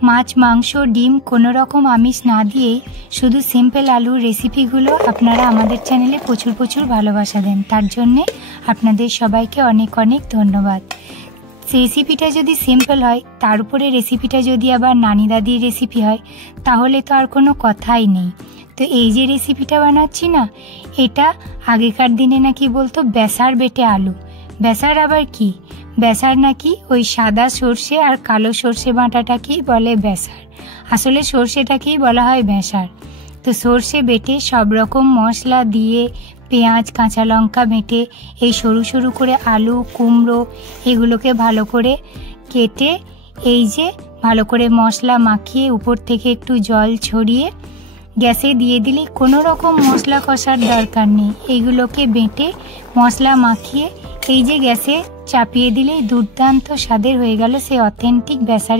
মাছ, মাংস, ডিম কোনো রকম আমিষ না দিয়েই শুধু সিম্পল আলুর রেসিপিগুলো আপনারা আমাদের চ্যানেলে প্রচুর প্রচুর ভালোবাসা দেন। তার জন্যে আপনাদের সবাইকে অনেক অনেক ধন্যবাদ। রেসিপিটা যদি সিম্পল হয়, তার উপরে রেসিপিটা যদি আবার নানি দাদির রেসিপি হয়, তাহলে তো আর কোনো কথাই নেই। তো এই যে রেসিপিটা বানাচ্ছি না, এটা আগেকার দিনে নাকি বলতো বেসার বেটে আলু। বেসার আবার কি? বেসার নাকি ওই সাদা সর্ষে আর কালো সর্ষে বাটাটাকেই বলে বেসার। আসলে সর্ষেটাকেই বলা হয় বেসার। তো সর্ষে বেটে সব রকম মশলা দিয়ে, পেঁয়াজ, কাঁচা লঙ্কা বেটে, এই সরু সরু করে আলু, কুমড়ো এগুলোকে ভালো করে কেটে, এই যে ভালো করে মশলা মাখিয়ে উপর থেকে একটু জল ছড়িয়ে গ্যাসে দিয়ে দিলে কোনো রকম মশলা কষার দরকার নেই। এইগুলোকে বেটে মশলা মাখিয়ে এই যে গ্যাসে চাপিয়ে দিলেই দুর্দান্ত স্বাদের হয়ে গেল সেই অথেন্টিক বেসারের